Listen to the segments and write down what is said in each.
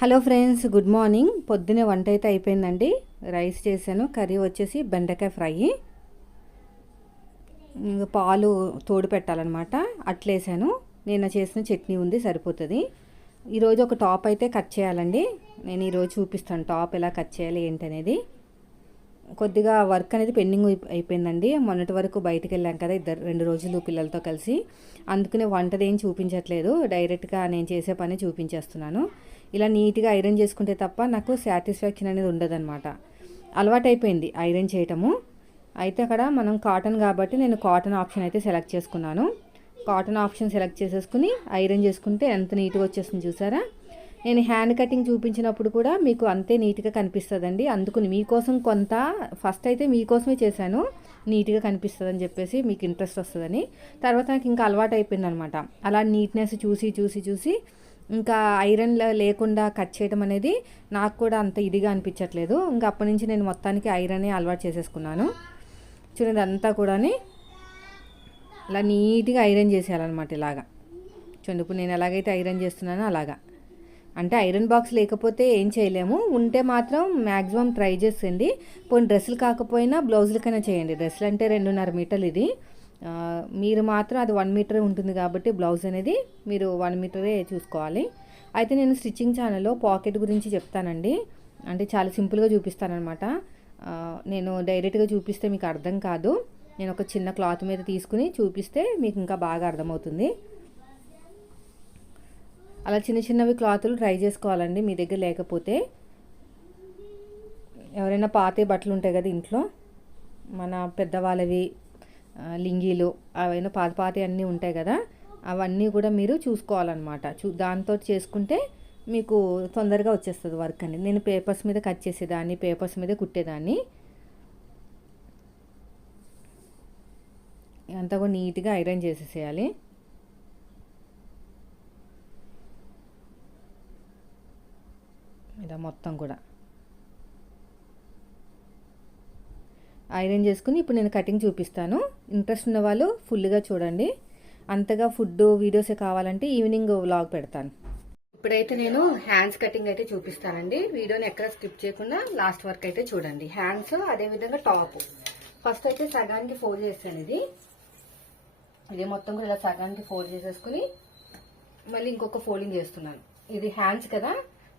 Hello friends good morning. పొద్దునే వంట అయితే అయిపోయిందండి. రైస్ చేశాను. కర్రీ వచ్చేసి బెండకాయ ఫ్రై. పాలు తోడు పెట్టాలన్నమాట. అట్లేసాను నేను చేసిన చట్నీ ఉంది సరిపోతుంది. ఈరోజు ఒక టాప్ అయితే కట్ చేయాలండి. నేను ఈరోజు చూపిస్తాను టాప్ ఎలా కట్ చేయాలి ఏంటనేది. కొద్దిగా వర్క్ అనేది పెండింగ్ అయిపోయిందండి. మొన్నటి వరకు బయటకు వెళ్ళాం కదా ఇద్దరు రెండు రోజులు పిల్లలతో కలిసి. అందుకనే వంటది ఏం చూపించట్లేదు. డైరెక్ట్గా నేను చేసే పని చూపించేస్తున్నాను. ఇలా నీట్గా ఐరన్ చేసుకుంటే తప్ప నాకు సాటిస్ఫాక్షన్ అనేది ఉండదన్నమాట. అలవాటైపోయింది ఐరన్ చేయటము. అయితే అక్కడ మనం కాటన్ కాబట్టి నేను కాటన్ ఆప్షన్ అయితే సెలెక్ట్ చేసుకున్నాను. కాటన్ ఆప్షన్ సెలెక్ట్ చేసేసుకుని ఐరన్ చేసుకుంటే ఎంత నీట్గా వచ్చేస్తుంది చూసారా? నేను హ్యాండ్ కటింగ్ చూపించినప్పుడు కూడా మీకు అంతే నీట్గా కనిపిస్తుందండి. అందుకని మీకోసం కొంత ఫస్ట్ అయితే మీకోసమే చేశాను. నీట్గా కనిపిస్తుందని చెప్పేసి మీకు ఇంట్రెస్ట్ వస్తుందని. తర్వాత నాకు ఇంకా అలవాటు అయిపోయింది అనమాట అలా నీట్నెస్ చూసి చూసి చూసి ఇంకా ఐరన్ లేకుండా కట్ చేయడం అనేది నాకు కూడా అంత ఇదిగా అనిపించట్లేదు. ఇంకా అప్పటి నుంచి నేను మొత్తానికి ఐరనే అలవాటు చేసేసుకున్నాను. చూడండి అంతా కూడా అలా నీట్గా ఐరన్ చేసేయాలన్నమాట ఇలాగా. చూడండి ఇప్పుడు నేను ఎలాగైతే ఐరన్ చేస్తున్నానో అలాగా. అంటే ఐరన్ బాక్స్ లేకపోతే ఏం చేయలేము. ఉంటే మాత్రం మ్యాక్సిమం ట్రై చేసేయండి. పోనీ డ్రెస్సులు కాకపోయినా బ్లౌజులకైనా చేయండి. డ్రెస్సులు అంటే రెండున్నర మీటర్లు ఇది. మీరు మాత్రం అది వన్ మీటరే ఉంటుంది కాబట్టి బ్లౌజ్ అనేది మీరు వన్ మీటరే చూసుకోవాలి. అయితే నేను స్టిచ్చింగ్ ఛానల్లో పాకెట్ గురించి చెప్తానండి. అంటే చాలా సింపుల్గా చూపిస్తానమాట నేను డైరెక్ట్గా చూపిస్తే మీకు అర్థం కాదు. నేను ఒక చిన్న క్లాత్ మీద తీసుకుని చూపిస్తే మీకు ఇంకా బాగా అర్థమవుతుంది. అలా చిన్న చిన్నవి క్లాతులు ట్రై చేసుకోవాలండి మీ దగ్గర లేకపోతే. ఎవరైనా పాతే బట్టలు ఉంటాయి కదా ఇంట్లో. మన పెద్దవాళ్ళవి లింగీలు అవైనా పాత పాత అన్నీ ఉంటాయి కదా. అవన్నీ కూడా మీరు చూసుకోవాలన్నమాట. చూ దాంతో చేసుకుంటే మీకు తొందరగా వచ్చేస్తుంది వర్క్ అనేది. నేను పేపర్స్ మీద కట్ చేసేదాన్ని పేపర్స్ మీద కుట్టేదాన్ని. అంతా కూడా నీట్గా ఐరన్ చేసేసేయాలి. ఇలా మొత్తం కూడా? ఐరన్ చేసుకుని ఇప్పుడు నేను కటింగ్ చూపిస్తాను. ఇంట్రెస్ట్ ఉన్న వాళ్ళు ఫుల్గా చూడండి. అంతగా ఫుడ్ వీడియోసే కావాలంటే ఈవినింగ్ వ్లాగ్ పెడతాను. ఇప్పుడైతే నేను హ్యాండ్స్ కటింగ్ అయితే చూపిస్తానండి. వీడియోని ఎక్కడ స్కిప్ చేయకుండా లాస్ట్ వరకు అయితే చూడండి. హ్యాండ్స్ అదేవిధంగా టాప్. ఫస్ట్ అయితే సగానికి ఫోల్డ్ చేస్తాను ఇది. ఇది మొత్తం కూడా ఇలా సగానికి ఫోల్డ్ చేసేసుకుని మళ్ళీ ఇంకొక ఫోల్డింగ్ చేస్తున్నాను. ఇది హ్యాండ్స్ కదా?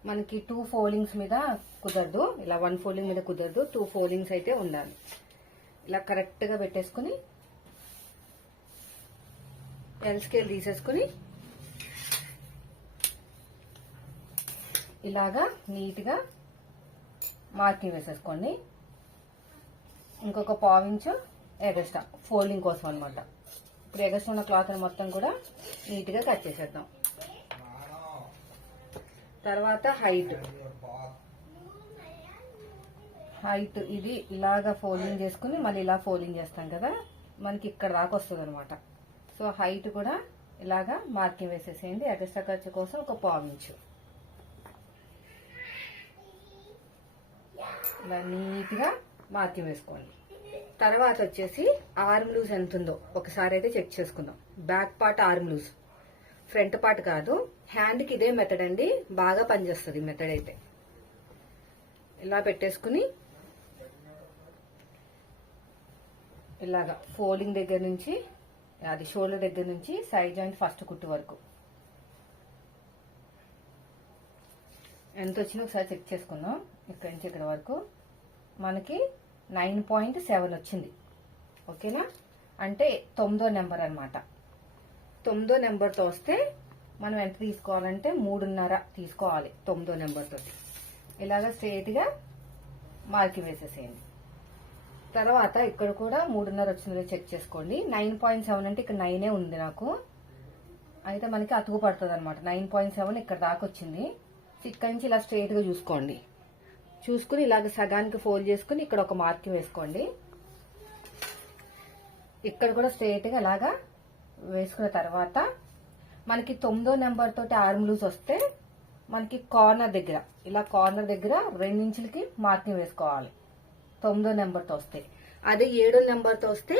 మనకి టూ ఫోల్డింగ్స్ మీద కుదరదు. ఇలా వన్ ఫోల్డింగ్ మీద కుదరదు. టూ ఫోల్డింగ్స్ అయితే ఉండాలి. ఇలా కరెక్ట్గా పెట్టేసుకుని ఎల్ స్కేల్ తీసేసుకుని ఇలాగా నీట్గా మార్కింగ్ వేసేసుకోండి. ఇంకొక పావించు ఎగస్టా ఫోల్డింగ్ కోసం అనమాట ఇప్పుడు ఎగస్ట్రా ఉన్న క్లాత్ మొత్తం కూడా నీట్గా కట్ చేసేద్దాం. తర్వాత హైట్. హైట్ ఇది ఇలాగా ఫోల్డింగ్ చేసుకుని మళ్ళీ ఇలా ఫోల్డింగ్ చేస్తాం కదా మనకి ఇక్కడ దాకా వస్తుంది అనమాట సో హైట్ కూడా ఇలాగా మార్కింగ్ వేసేసేయండి. ఎగస్ట్రా ఖర్చు కోసం ఒక పావించు ఇలా నీట్గా మార్కింగ్ వేసుకోండి. తర్వాత వచ్చేసి ఆర్మ్ లూజ్ ఎంత ఉందో ఒకసారి అయితే చెక్ చేసుకుందాం. Back part arm loose. Front part కాదు హ్యాండ్కి ఇదే మెథడ్ అండి బాగా పనిచేస్తుంది మెథడ్ అయితే. ఇలా పెట్టేసుకుని ఇలాగా ఫోల్డింగ్ దగ్గర నుంచి అది షోల్డర్ దగ్గర నుంచి సైడ్ జాయింట్ ఫస్ట్ కుట్టు వరకు. ఎంత వచ్చినా ఒకసారి చెక్ చేసుకుందాం ఇక్కడి నుంచి ఇక్కడ వరకు. మనకి నైన్ పాయింట్ సెవెన్ వచ్చింది. ఓకేనా? అంటే తొమ్మిదో నెంబర్ అన్నమాట. తొమ్మిదో నెంబర్తో వస్తే మనం ఎంత తీసుకోవాలంటే మూడున్నర తీసుకోవాలి తొమ్మిదో నెంబర్తో ఇలాగ స్ట్రైట్గా మార్కి వేసేసేయండి. తర్వాత ఇక్కడ కూడా మూడున్నర వచ్చిందో చెక్ చేసుకోండి. నైన్ పాయింట్ సెవెన్ అంటే ఇక్కడ నైనే ఉంది నాకు. అయితే మనకి అతుకు పడుతుంది అనమాట నైన్ పాయింట్ సెవెన్ ఇక్కడ దాకా వచ్చింది. ఇక్కడి నుంచి ఇలా స్ట్రైట్గా చూసుకోండి. చూసుకుని ఇలాగ సగానికి ఫోల్డ్ చేసుకుని ఇక్కడ ఒక మార్కింగ్ వేసుకోండి. ఇక్కడ కూడా స్ట్రైట్గా ఇలాగా వేసుకున్న తర్వాత మనకి తొమ్మిదో నెంబర్ తోటి ఆర్మ్ లూజ్ వస్తే మనకి కార్నర్ దగ్గర ఇలా కార్నర్ దగ్గర రెండించులకి మార్కింగ్ వేసుకోవాలి. తొమ్మిదో నెంబర్తో వస్తే. అదే ఏడో నెంబర్తో వస్తే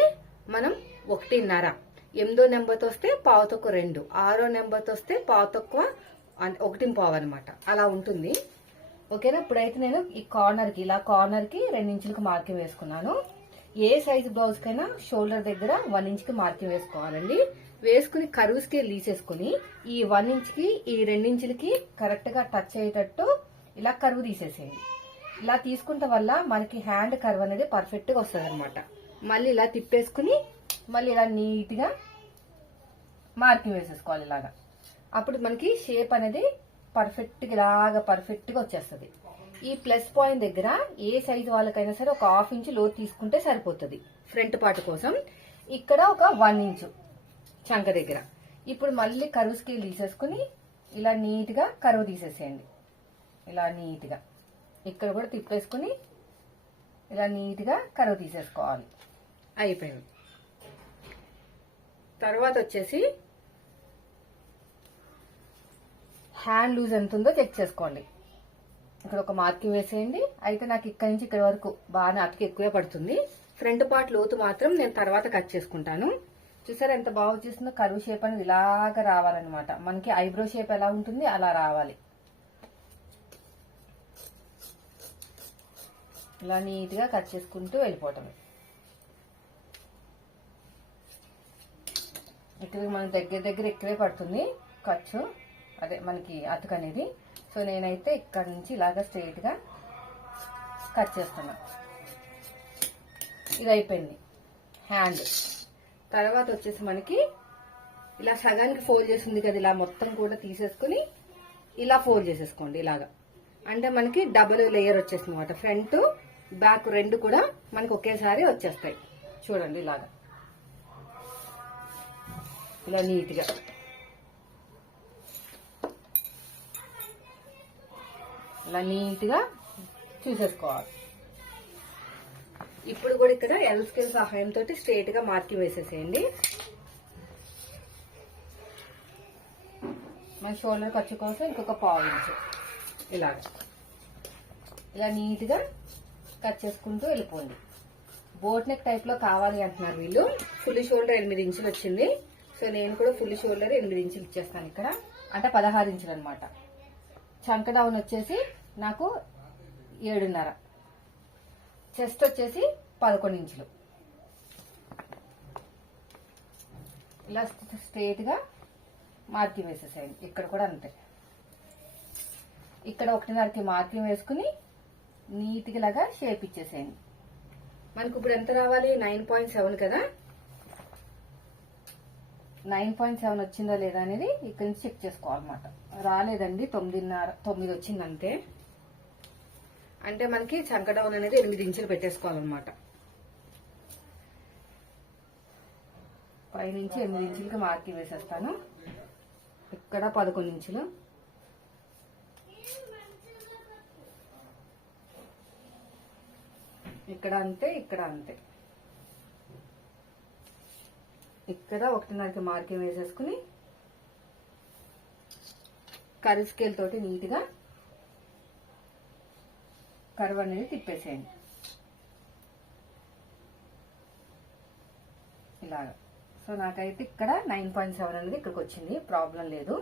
మనం ఒకటిన్నర ఎనిమిదో నెంబర్తో వస్తే పావు తక్కువ రెండు ఆరో నెంబర్తో వస్తే పావు తక్కువ ఒకటిని ఒకటి పావు అనమాట అలా ఉంటుంది. ఓకేనా? ఇప్పుడైతే నేను ఈ కార్నర్కి ఇలా కార్నర్కి రెండించులకు మార్కింగ్ వేసుకున్నాను. ఏ సైజు బ్లౌజ్కైనా షోల్డర్ దగ్గర వన్ ఇంచ్కి మార్కింగ్ వేసుకోవాలండి. వేసుకుని కరువు కి లీసేసుకుని ఈ వన్ ఇంచ్కి ఈ రెండించులకి కరెక్ట్గా టచ్ అయ్యేటట్టు ఇలా కరువు తీసేసేయండి. ఇలా తీసుకుంటే వల్ల మనకి హ్యాండ్ కర్వ్ అనేది పర్ఫెక్ట్గా వస్తుంది అనమాట మళ్ళీ ఇలా తిప్పేసుకుని మళ్ళీ ఇలా నీట్గా మార్కింగ్ వేసేసుకోవాలి ఇలాగా. అప్పుడు మనకి షేప్ అనేది పర్ఫెక్ట్గా ఇలాగా పర్ఫెక్ట్గా వచ్చేస్తుంది. ఈ ప్లస్ పాయింట్ దగ్గర ఏ సైజు వాళ్ళకైనా సరే ఒక హాఫ్ ఇంచ్ లోతు తీసుకుంటే సరిపోతుంది. ఫ్రంట్ పార్ట్ కోసం. ఇక్కడ ఒక వన్ ఇంచు చంక దగ్గర. ఇప్పుడు మళ్ళీ కరువు స్కేల్ తీసేసుకుని ఇలా నీట్గా కరువు తీసేసేయండి. ఇలా నీట్గా. ఇక్కడ కూడా తిప్పేసుకుని ఇలా నీట్గా కరువు తీసేసుకోవాలి. అయిపోయింది. తర్వాత వచ్చేసి హ్యాండ్ లూజ్ ఎంత ఉందో చెక్ చేసుకోండి. ఇక్కడ ఒక మార్కింగ్ వేసేయండి. అయితే నాకు ఇక్కడ నుంచి ఇక్కడ వరకు బాగా అతికి ఎక్కువే పడుతుంది. ఫ్రంట్ పార్ట్ లోతు మాత్రం నేను తర్వాత కట్ చేసుకుంటాను. చూసారా ఎంత బాగా వచ్చేస్తుందో? కరువు షేప్ అనేది ఇలాగా రావాలన్నమాట. మనకి ఐబ్రో షేప్ ఎలా ఉంటుంది? అలా రావాలి. ఇలా నీట్గా కట్ చేసుకుంటూ వెళ్ళిపోవటమే. ఇక్కడ మన దగ్గర దగ్గర ఎక్కువే పడుతుంది. ఖర్చు. అదే మనకి అతుకు అనేది. సో నేనైతే ఇక్కడ నుంచి ఇలాగ స్ట్రైట్గా కట్ చేస్తున్నా. ఇది అయిపోయింది. హ్యాండ్. తర్వాత వచ్చేసి మనకి ఇలా సగానికి ఫోల్డ్ చేసింది కదా ఇలా మొత్తం కూడా తీసేసుకుని ఇలా ఫోల్డ్ చేసేసుకోండి ఇలాగా. అంటే మనకి డబుల్ లేయర్ వచ్చేస్తుంది అనమాట ఫ్రంట్ బ్యాక్ రెండు కూడా మనకి ఒకేసారి వచ్చేస్తాయి. చూడండి ఇలాగా. ఇలా నీట్గా. ఇలా నీట్గా చూసేసుకోవాలి. ఇప్పుడు కూడా ఇక్కడ ఎల్ స్కేల్ సహాయంతో స్ట్రేట్గా మార్కింగ్ వేసేసేయండి. మన షోల్డర్ ఖర్చు కోసం ఇంకొక పావు ఇంచు. ఇలాగ. ఇలా నీట్గా కట్ చేసుకుంటూ వెళ్ళిపోండి. బోట్ నెక్ టైప్లో కావాలి అంటున్నారు వీళ్ళు. ఫుల్ షోల్డర్ ఎనిమిది ఇంచులు వచ్చింది. సో నేను కూడా ఫుల్ షోల్డర్ ఎనిమిది ఇంచులు ఇచ్చేస్తాను ఇక్కడ. అంటే పదహారు ఇంచులు అనమాట చంక డౌన్ వచ్చేసి నాకు ఏడున్నర. చెస్ట్ వచ్చేసి పదకొండు ఇంచులు. ఇలా స్ట్రేట్గా మార్కింగ్ వేసేసేయండి. ఇక్కడ కూడా అంతే. ఇక్కడ ఒకటిన్నరకి మార్కింగ్ వేసుకుని నీట్గా లాగా షేప్ ఇచ్చేసేయండి. మనకు ఇప్పుడు ఎంత రావాలి? నైన్ పాయింట్ సెవెన్ కదా? నైన్ పాయింట్ సెవెన్ వచ్చిందా లేదా అనేది ఇక్కడ నుంచి చెక్ చేసుకోవాలన్నమాట. రాలేదండి తొమ్మిదిన్నర తొమ్మిది వచ్చింది అంతే అంటే మనకి చంకడౌన్ అనేది ఎనిమిది ఇంచులు పెట్టేసుకోవాలన్నమాట. పైనుంచి ఎనిమిది ఇంచులకి మార్కింగ్ వేసేస్తాను ఇక్కడ పదకొండు ఇంచులు. ఇక్కడ అంతే ఇక్కడ అంతే. ఇక్కడ ఒకటిన్నరకి మార్కింగ్ వేసేసుకుని కర్రీ స్కేల్ తోటి నీట్గా కర్వ్ అనేది తిప్పేసేయండి. ఇలాగా. సో నాకైతే ఇక్కడ నైన్ పాయింట్ సెవెన్ అనేది ఇక్కడికి వచ్చింది. ప్రాబ్లం లేదు.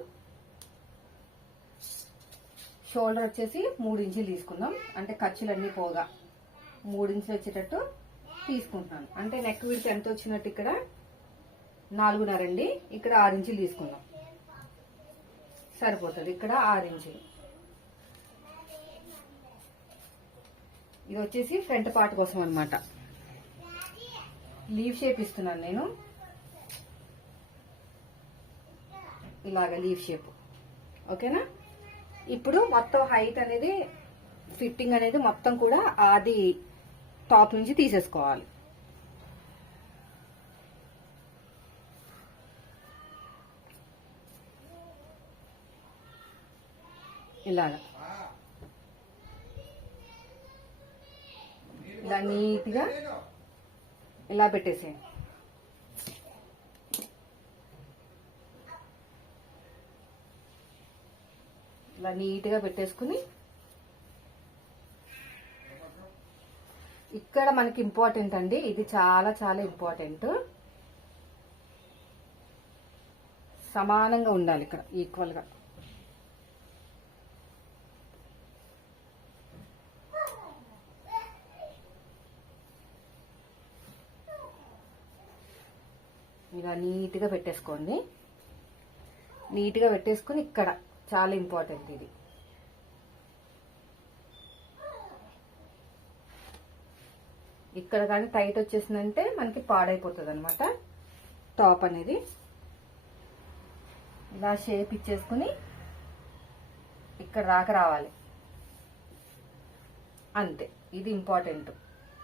షోల్డర్ వచ్చేసి మూడు ఇంచులు తీసుకుందాం. అంటే ఖర్చులన్నీ పోగా. మూడు ఇంచులు వచ్చేటట్టు తీసుకుంటున్నాను. అంటే నెక్ విడితే ఎంత వచ్చినట్టు ఇక్కడ? నాలుగున్నర అండి ఇక్కడ ఆరు ఇంచులు తీసుకుందాం. సరిపోతుంది. ఇక్కడ ఆరు ఇంచులు ఇది వచ్చేసి ఫ్రంట్ పార్ట్ కోసం అనమాట లీవ్ షేప్ ఇస్తున్నాను నేను. ఇలాగ లీవ్ షేప్. ఓకేనా? ఇప్పుడు మొత్తం హైట్ అనేది ఫిట్టింగ్ అనేది మొత్తం కూడా అది టాప్ నుంచి తీసేసుకోవాలి. ఇలాగ. ఇలా నీట్గా ఇలా పెట్టేసేయండి ఇలా నీట్గా పెట్టేసుకుని ఇక్కడ మనకి ఇంపార్టెంట్ అండి ఇది చాలా చాలా ఇంపార్టెంట్. సమానంగా ఉండాలి ఇక్కడ ఈక్వల్గా ఇలా నీట్గా పెట్టేసుకోండి. నీట్గా పెట్టేసుకుని ఇక్కడ చాలా ఇంపార్టెంట్ ఇది. ఇక్కడ కానీ టైట్ వచ్చేసిందంటే మనకి పాడైపోతుంది అనమాట టాప్ అనేది. ఇలా షేప్ ఇచ్చేసుకుని ఇక్కడ దాకా రావాలి. అంతే. ఇది ఇంపార్టెంట్.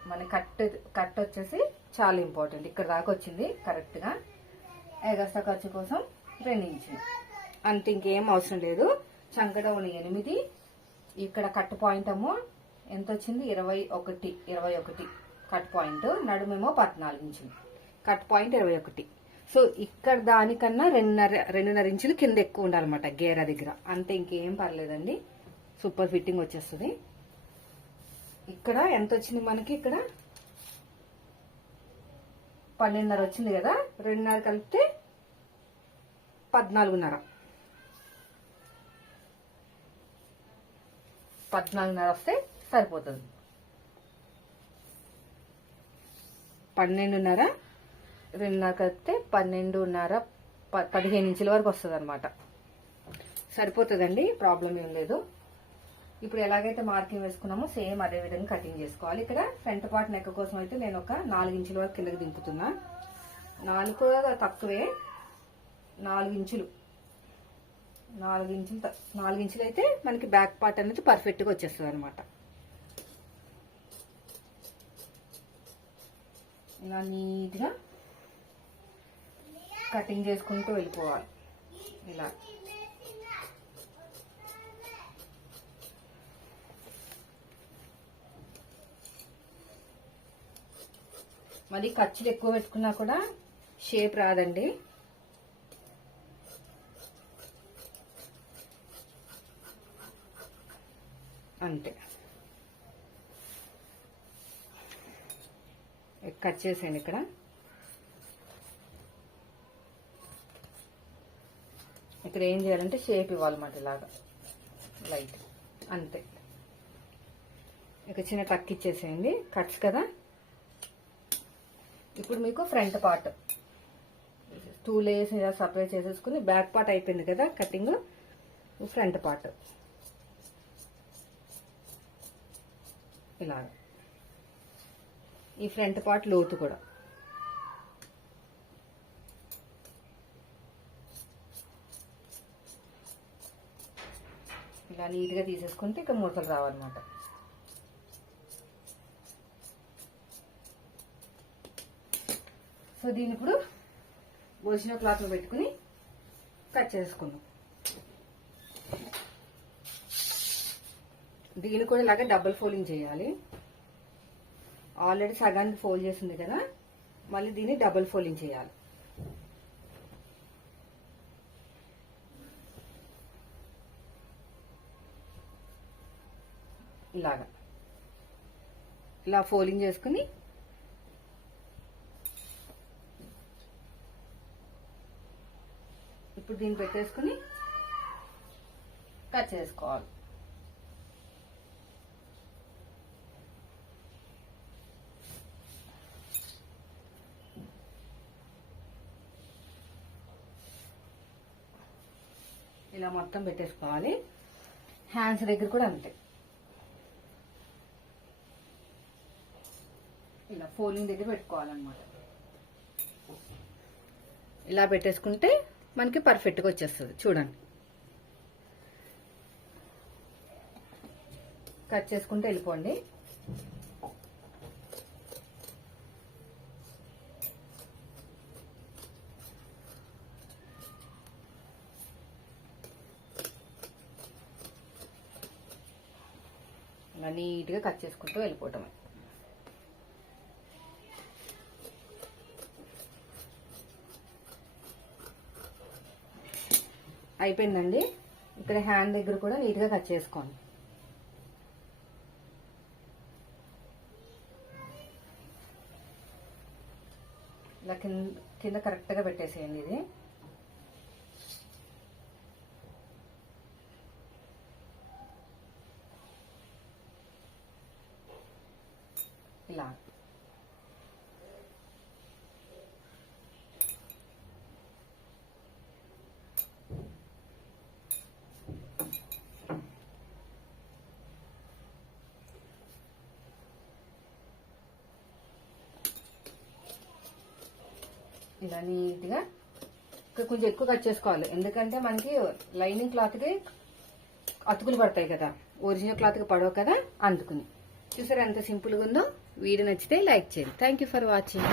మన కట్ కట్ వచ్చేసి చాలా ఇంపార్టెంట్ ఇక్కడ దాకా వచ్చింది కరెక్ట్గా ఎగస్ట్రా ఖర్చు కోసం రెండు ఇంచులు అంత ఇంకేం అవసరం లేదు. చంకడౌన్ ఎనిమిది. ఇక్కడ కట్ పాయింట్ ఏమో ఎంత వచ్చింది? ఇరవై ఒకటి ఇరవై ఒకటి కట్ పాయింట్. నడుమేమో పద్నాలుగు ఇంచులు. కట్ పాయింట్ ఇరవై ఒకటి. సో ఇక్కడ దానికన్నా రెండున్నర రెండున్నర ఇంచులు కింద ఎక్కువ ఉండాలన్నమాట గేరా దగ్గర. అంతే ఇంకేం పర్లేదండి. సూపర్ ఫిట్టింగ్ వచ్చేస్తుంది. ఇక్కడ ఎంత వచ్చింది మనకి ఇక్కడ? పన్నెండున్నర వచ్చింది కదా రెండున్నర కలిపితే పద్నాలుగున్నర. పద్నాలుగున్నర వస్తే సరిపోతుంది. పన్నెండున్నర రెండున్నర కలిపితే పన్నెండున్నర ప- పదిహేను ఇంచుల వరకు వస్తుంది అనమాట సరిపోతుందండి ప్రాబ్లం ఏం లేదు. ఇప్పుడు ఎలాగైతే మార్కింగ్ వేసుకున్నామో సేమ్ అదే విధంగా కటింగ్ చేసుకోవాలి. ఇక్కడ ఫ్రంట్ పార్ట్ నెక్ కోసం అయితే నేను ఒక నాలుగు ఇంచుల వరకు కిందకి దింపుతున్నా. నాలుగు కూడా తక్కువే. నాలుగు ఇంచులు. నాలుగు ఇంచులు నాలుగు ఇంచులు అయితే మనకి బ్యాక్ పార్ట్ అనేది పర్ఫెక్ట్గా వచ్చేస్తుంది అనమాట ఇలా నీట్గా కటింగ్ చేసుకుంటూ వెళ్ళిపోవాలి. ఇలా. మళ్ళీ ఖర్చులు ఎక్కువ పెట్టుకున్నా కూడా షేప్ రాదండి. అంతే. కట్ చేసేయండి ఇక్కడ. ఇక్కడ ఏం చేయాలంటే షేప్ ఇవ్వాలన్నమాట ఇలాగా. లైట్. అంతే. ఇక చిన్న టక్ ఇచ్చేసేయండి. కట్స్ కదా? ఇప్పుడు మీకు ఫ్రంట్ పార్ట్. టూ లేయర్స్ ఇలా సపరేట్ చేసేసుకుని బ్యాక్ పార్ట్ అయిపోయింది కదా కటింగ్. Front part. ఇలా ఈ ఫ్రంట్ పార్ట్ లోతు కూడా. ఇలా నీట్గా తీసేసుకుంటే ఇక ముడతలు రావన్నమాట. సో దీన్ని ఇప్పుడు ఒరిజినల్ క్లాత్లో పెట్టుకుని కట్ చేసుకుందాం. దీన్ని కూడా ఇలాగే డబుల్ ఫోల్డింగ్ చేయాలి. ఆల్రెడీ సగానికి ఫోల్డ్ చేసింది కదా మళ్ళీ దీన్ని డబుల్ ఫోల్డింగ్ చేయాలి. ఇలాగా. ఇలా ఫోల్డింగ్ చేసుకుని ఇప్పుడు దీన్ని పెట్టేసుకుని కట్ చేసుకోవాలి. ఇలా మొత్తం పెట్టేసుకోవాలి. హ్యాండ్స్ దగ్గర కూడా అంతే. ఇలా ఫోలింగ్ దగ్గర పెట్టుకోవాలన్నమాట. ఇలా పెట్టేసుకుంటే మనకి పర్ఫెక్ట్గా వచ్చేస్తుంది. చూడండి. కట్ చేసుకుంటూ వెళ్ళిపోండి. నీట్గా కట్ చేసుకుంటూ వెళ్ళిపోవటమే. అయిపోయిందండి. ఇక్కడ హ్యాండ్ దగ్గర కూడా నీట్గా కట్ చేసుకోండి. ఇలా కింద కింద కరెక్ట్గా పెట్టేసేయండి ఇది. ఇలా. ఇలా నీట్గా. కొంచెం ఎక్కువ కట్ చేసుకోవాలి. ఎందుకంటే మనకి లైనింగ్ క్లాత్కి అతుకులు పడతాయి కదా. ఒరిజినల్ క్లాత్కి పడవు కదా. అందుకుని. చూసారా ఎంత సింపుల్గా ఉందో? వీడియో నచ్చితే లైక్ చేయండి. Thank you for watching